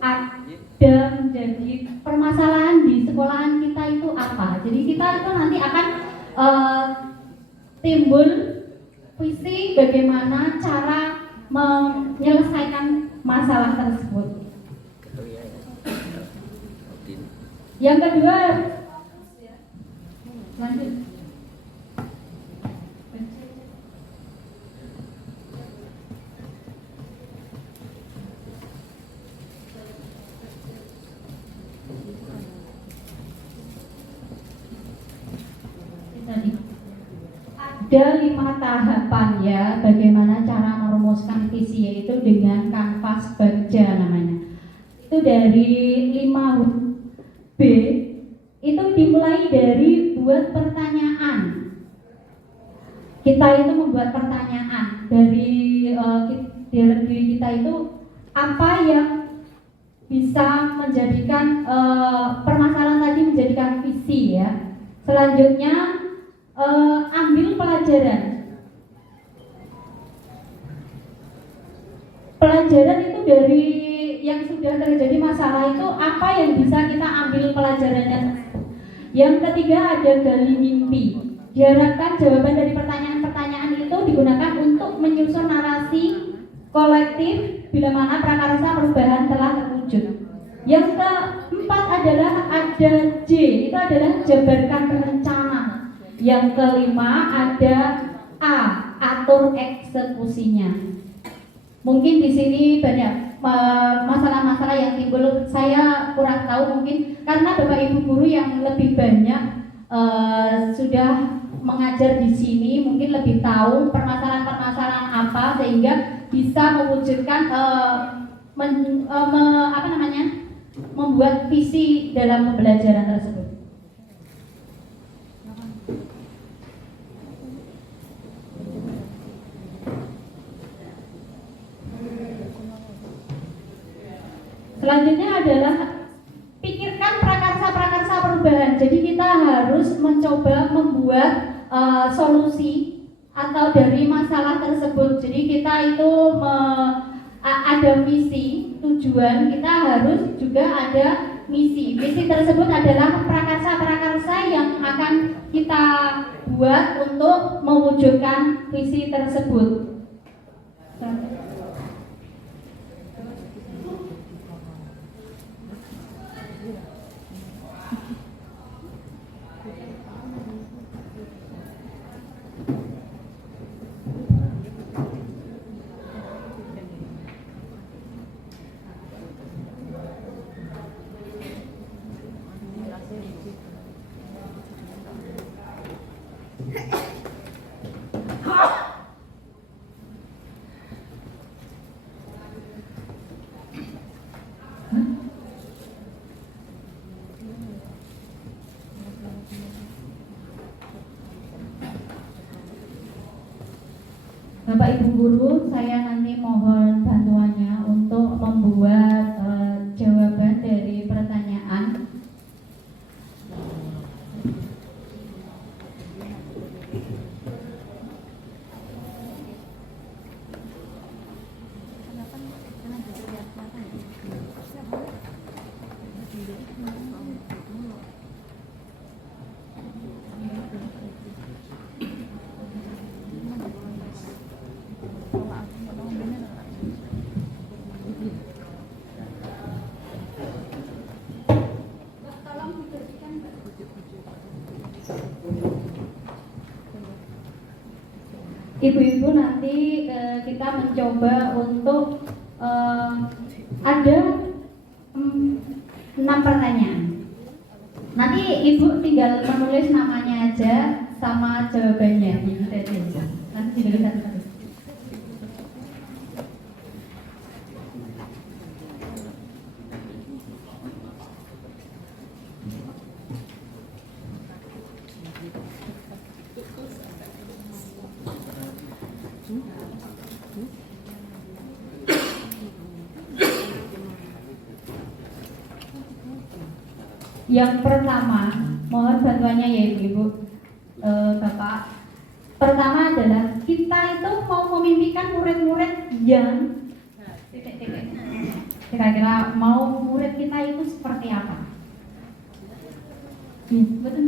ada menjadi permasalahan di sekolahan kita itu apa. Jadi kita itu nanti akan timbul visi bagaimana cara menyelesaikan masalah tersebut. Yang kedua, lanjut. Ada 5 tahapan ya, bagaimana cara merumuskan visi, yaitu dengan kanvas baja namanya. Itu dari 5B, itu dimulai dari buat pertanyaan. Kita itu membuat pertanyaan dari diri kita itu apa yang bisa menjadikan permasalahan tadi menjadikan visi ya. Selanjutnya ambil pelajaran. Pelajaran itu dari yang sudah terjadi masalah itu apa yang bisa kita ambil pelajarannya. Yang ketiga ada gali mimpi. Diharapkan jawaban dari pertanyaan-pertanyaan itu digunakan untuk menyusun narasi kolektif bila mana prakarsa perubahan telah terwujud. Yang keempat adalah ada J, itu adalah jabarkan rencana. Yang kelima ada A, atur eksekusinya. Mungkin di sini banyak masalah-masalah yang timbul, saya kurang tahu mungkin karena Bapak Ibu guru yang lebih banyak sudah mengajar di sini, mungkin lebih tahu permasalahan-permasalahan apa sehingga bisa mewujudkan membuat visi dalam pembelajaran tersebut. perubahan. Jadi kita harus mencoba membuat solusi atau dari masalah tersebut. Jadi kita itu ada visi, tujuan, kita harus juga ada misi. Misi tersebut adalah prakarsa-prakarsa yang akan kita buat untuk mewujudkan visi tersebut. Bapak Ibu Guru, saya nanti mohon bantuannya untuk membuat jawaban dari pertanyaan. Ibu-ibu nanti kita mencoba untuk ada 6 pertanyaan. Nanti ibu tinggal menulis namanya aja sama jawabannya gitu aja. Nanti tinggal satu-satu. Yang pertama, mohon bantuannya ya Ibu, Bapak. Pertama adalah kita itu mau memimpikan murid-murid yang kira-kira mau murid kita itu seperti apa? Betul.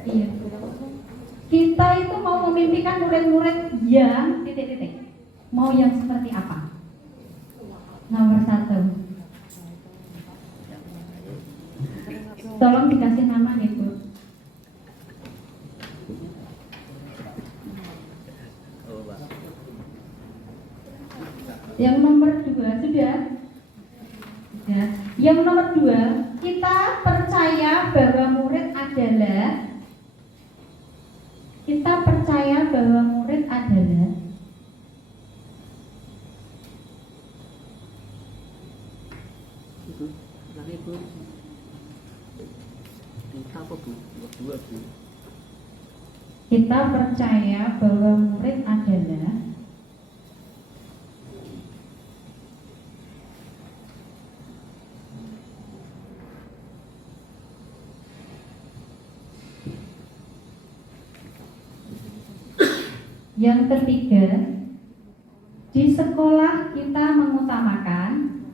Iya. Kita itu mau memimpikan murid-murid yang titik-titik. Mau yang seperti apa? Nomor 1. Tolong dikasih nama nih Bu. Yang nomor 2 sudah? Ya. Yang nomor 2, kita percaya bahwa murid adalah kita percaya bahwa murid adalah yang ketiga, di sekolah kita mengutamakan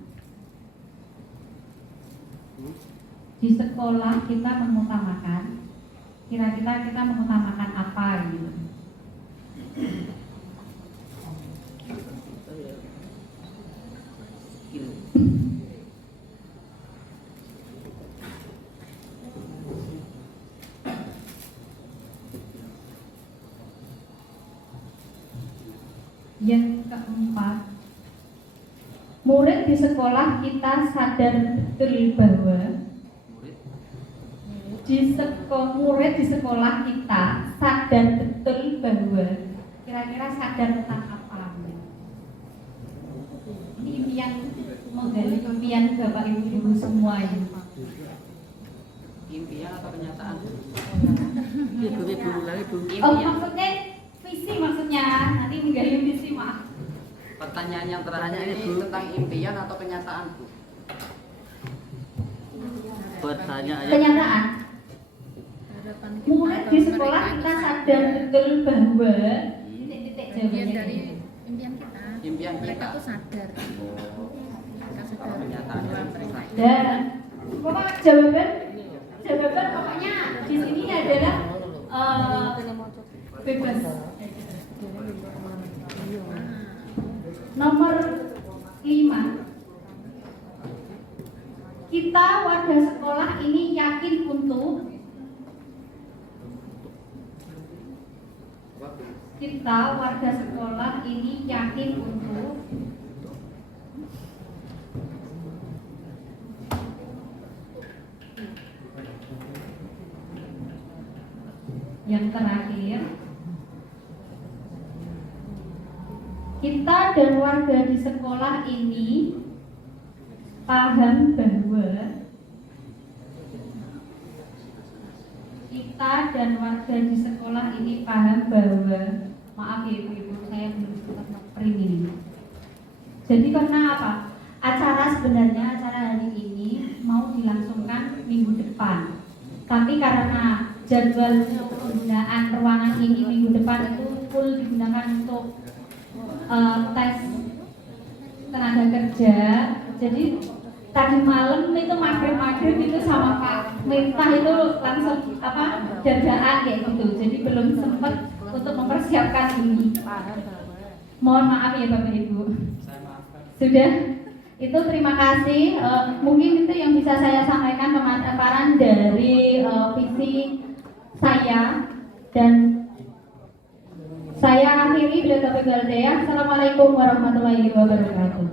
kira-kira kita mengutamakan apa gitu. Yang keempat, murid di sekolah kita sadar betul bahwa murid di sekolah kita sadar betul bahwa kira-kira sadar tentang apa? Ini yang menggali impian Bapak Ibu dulu semua ini. Impian atau kenyataan? Oh, maksudnya visi maksudnya, nanti menggali visi maaf. Pertanyaan yang terakhir ini tentang impian atau kenyataan, Bu? Kenyataan. Mulai di sekolah kita sadar betul bahwa titik-titik Bagian jawabannya dari ini. impian kita. Impian Mereka kita. tuh sadar. Mereka sadar Kenyataannya bahwa mereka Dan pokoknya jawaban pokoknya di sini adalah bebas. Nomor 5, kita warga sekolah ini yakin untuk yang terakhir, kita dan warga di sekolah ini paham bahwa maaf ya ibu-ibu, saya belum sempat nge-print ini. Jadi karena apa? Acara hari ini mau dilangsungkan minggu depan, tapi karena jadwal penggunaan ruangan ini minggu depan itu full digunakan untuk tes tenaga kerja. Jadi tadi malam itu maghrib itu sama Pak Miftah itu langsung dadaan kayak gitu. Jadi belum sempat untuk mempersiapkan ini. Mohon maaf ya Bapak Ibu. Sudah. Itu terima kasih. Mungkin itu yang bisa saya sampaikan pemaparan dari visi saya, dan saya akhiri bila taufiq wal hidayah. Assalamualaikum warahmatullahi wabarakatuh.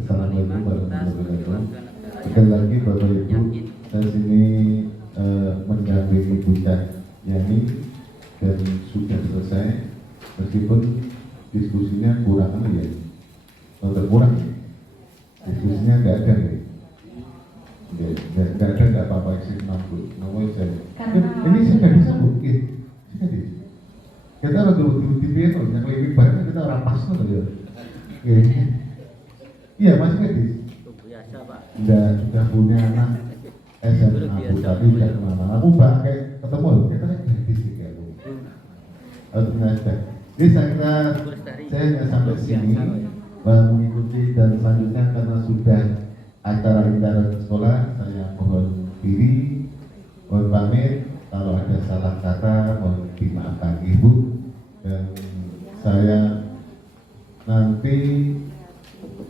Assalamualaikum warahmatullahi wabarakatuh. Sekali lagi Bapak Ibu, saya sini mendampingi Bu Cak Yani dan sudah selesai, meskipun diskusinya kurang ya, kurang ya. Diskusinya nggak ada ya. Nggak ada, nggak apa-apa, eksis 60 nomor saya. Ini sudah disebut, kita harus di TV yang lebih banyak kita orang pas tuh ya. Iya Mas Medis. Biasa Pak. Sudah punya anak SMA aku tadi udah kemana? Aku pakai ketemu kita Medis sih kayak lu. Harus ngajak. Jadi saya kira saya hanya sampai sini mengikuti, dan selanjutnya karena sudah acara lingkaran sekolah, saya mohon diri, mohon pamit. Kalau ada salah kata mohon dimaafkan Ibu, dan saya nanti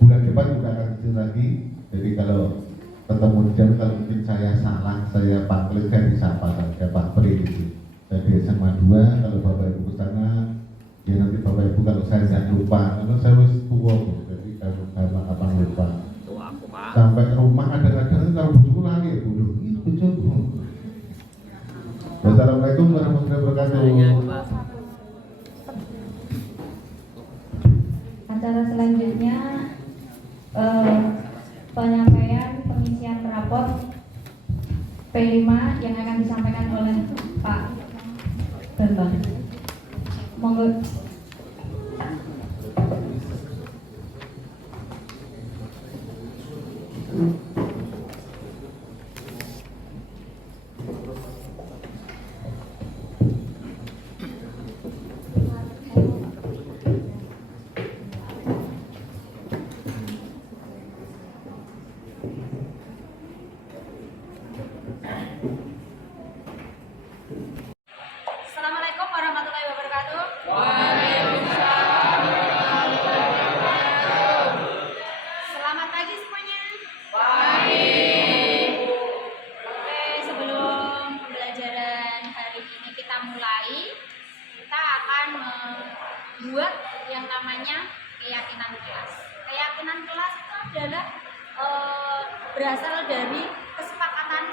bulan depan juga akan kesini lagi. Jadi kalau ketemu jam, kalau mungkin saya salah, saya panggil, saya disapa saja Pak Pri gitu. Saya di SMA 2, kalau Bapak Ibu ke sana, ya nanti Bapak Ibu kalau saya jangan lupa, karena saya harus tua, jadi kalau saya kapan lupa. Sampai rumah kadang-kadang kalau bujuku lagi, bujuku. Wassalamualaikum warahmatullahi wabarakatuh. Acara selanjutnya penyampaian pengisian rapor P5 yang akan disampaikan oleh Pak Bambang. Monggo. Assalamualaikum warahmatullahi wabarakatuh. berasal dari kesepakatan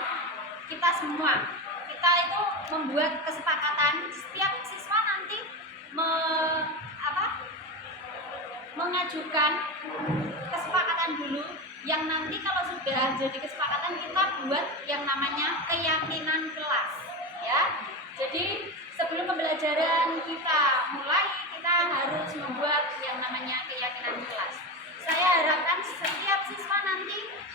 kita semua. Kita itu membuat kesepakatan, setiap siswa nanti mengajukan kesepakatan dulu, yang nanti kalau sudah jadi kesepakatan kita buat yang namanya keyakinan kelas, ya. Jadi sebelum pembelajaran kita mulai, kita harus membuat yang namanya keyakinan kelas. Saya harapkan setiap siswa nanti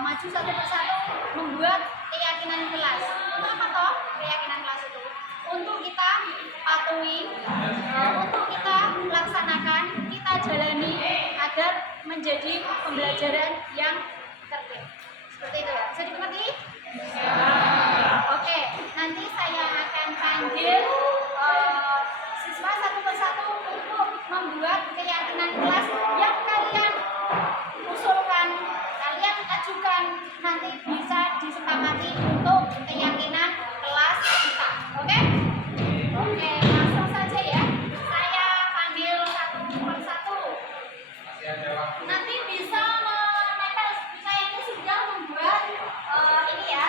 maju satu persatu membuat keyakinan kelas. Untuk apa toh keyakinan kelas itu? Untuk kita patuhi, untuk kita laksanakan, kita jalani agar menjadi pembelajaran yang tertib. Seperti itu ya. Bisa dimengerti? Oke, nanti saya akan panggil siswa satu persatu untuk membuat keyakinan kelas yang kalian usulkan, kalian ajukan, nanti bisa disepakati untuk keyakinan kelas kita. Oke? Oke, langsung saja ya. Saya panggil satu persatu. Nanti bisa menempel. Saya ini sudah membuat ini ya,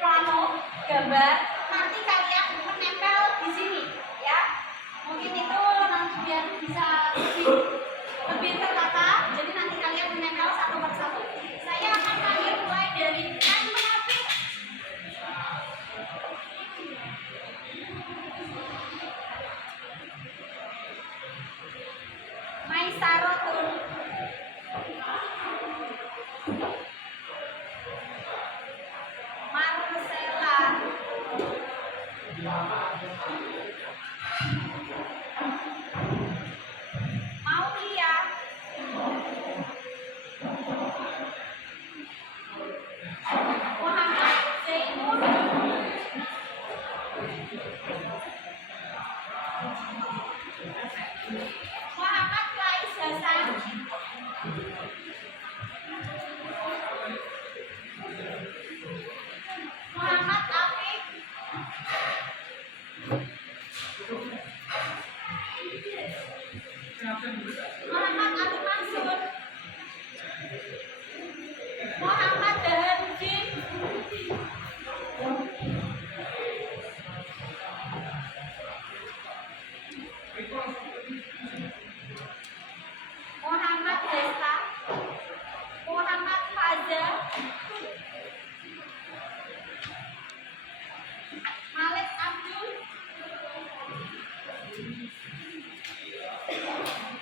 plano gambar. Nanti kalian menempel di sini ya. Mungkin itu nanti biar bisa lebih tertata. Jadi nanti kalian menempel satu persatu. Saya akan panggil mulai dari Munafik. Maisarotul. Marcella. Maulia. Muhammad Zainul. Muhammad Faiz Hasan. Muhammad Afif. Muhammad Abdul Mansur. Muhammad Daharuddin. Muhammad Desta. Muhammad Faza. Malik Abdul.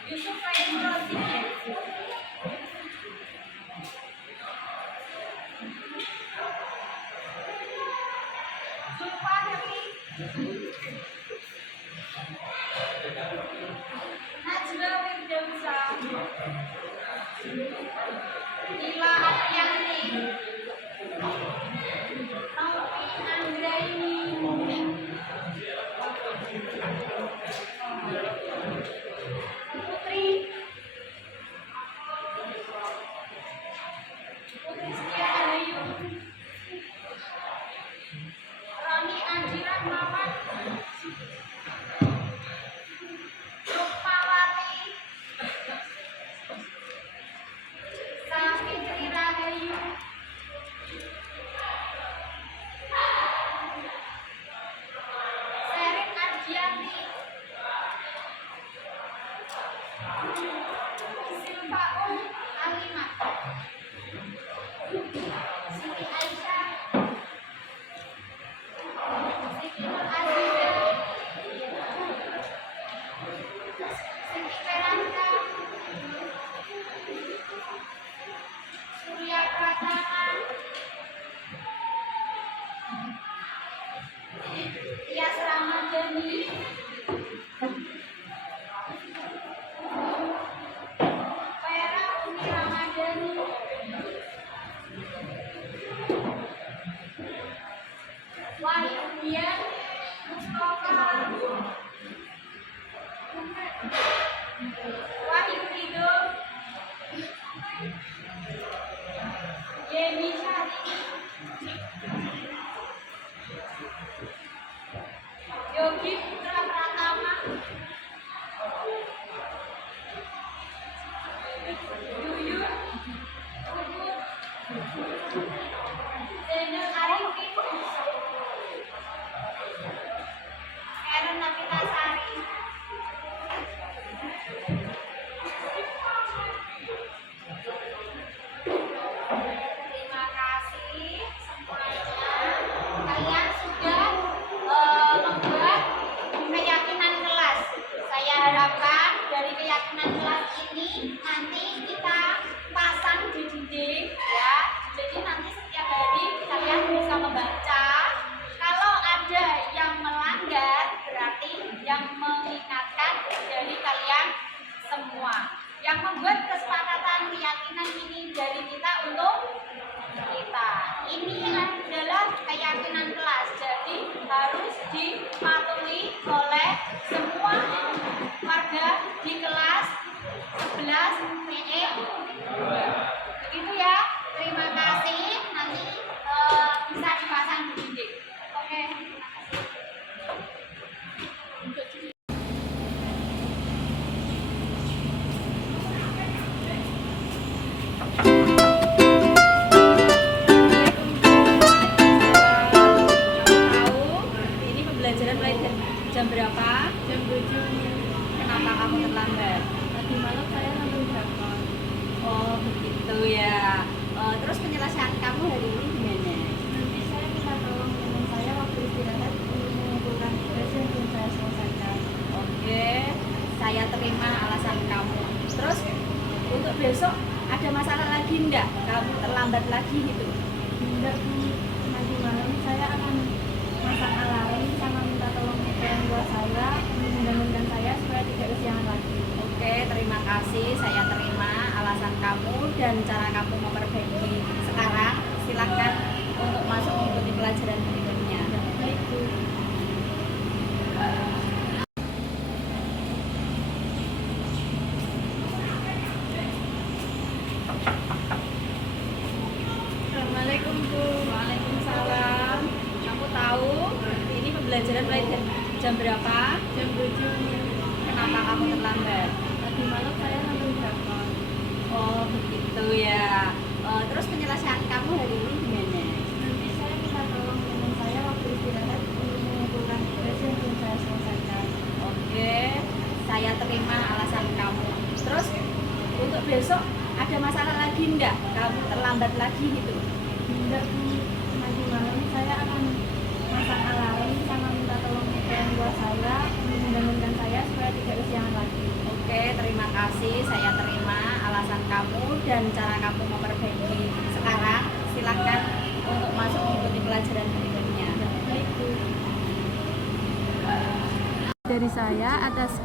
Yusuf Faizul Rasid. Zulfahri. Najwa Wirdausa. Ila Apriani. Naufi Anggraini. Putri Setia Rahayu. Roni Anjiran Mamat. Rukmawati. Safitri Rahayu. Zainal Arifin, Karen Nafitasari. Terima kasih semuanya. Kalian sudah membuat keyakinan kelas. Saya harapkan dari keyakinan kelas ini nanti kita pasang di dinding ya. Jadi nanti setiap hari kalian bisa membaca. Kalau ada yang melanggar berarti yang mengingatkan dari kalian semua. Yang membuat kesepakatan keyakinan ini dari kita untuk kita. Ini adalah keyakinan kelas. Jadi harus dipatuhi oleh semua warga di kelas 11 PE 2. Begitu ya. Terima kasih. Nanti bisa dipasang di dinding. Oke. Ini pembelajaran mulai jam berapa? Jam 7. Kenapa kamu terlambat? Tadi malam saya ngambil rapor. Oh begitu ya. Terus penyelesaian kamu hari ini gimana? Nanti saya minta tolong teman saya waktu istirahat untuk mengumpulkan tugas yang belum saya selesaikan. Oke, saya terima alasan kamu. Terus untuk besok ada masalah lagi enggak? Kamu terlambat lagi gitu? Tidak, Bu. Nanti malam saya akan masang alarm sama minta tolong ke orang tua saya membangunkan saya supaya tidak kesiangan lagi. Oke, terima kasih. Saya terima alasan kamu dan cara kamu memperbaiki. Sekarang silahkan untuk masuk mengikuti pelajaran berikutnya. Baik, Bu. Assalamualaikum, Bu. Waalaikumsalam. Kamu tahu ini pembelajaran mulai jam berapa? Jam 7. Kenapa kamu terlambat? Tadi malam saya ngambil rapor. Oh begitu ya. Terus penyelesaian kamu hari ini gimana? Nanti saya minta tolong teman saya waktu istirahat untuk mengumpulkan tugas yang belum saya selesaikan. Oke, saya terima alasan kamu. Terus untuk besok ada masalah lagi enggak? Kamu terlambat lagi gitu? Tidak, Bu. Nanti malam saya akan masang alarm sama minta tolong ke orang tua saya membangunkan saya supaya tidak kesiangan lagi. Oke, terima kasih. Saya terima alasan kamu dan cara kamu memperbaiki. Sekarang silahkan untuk masuk mengikuti pelajaran berikutnya. Baik, Bu. Dari saya atas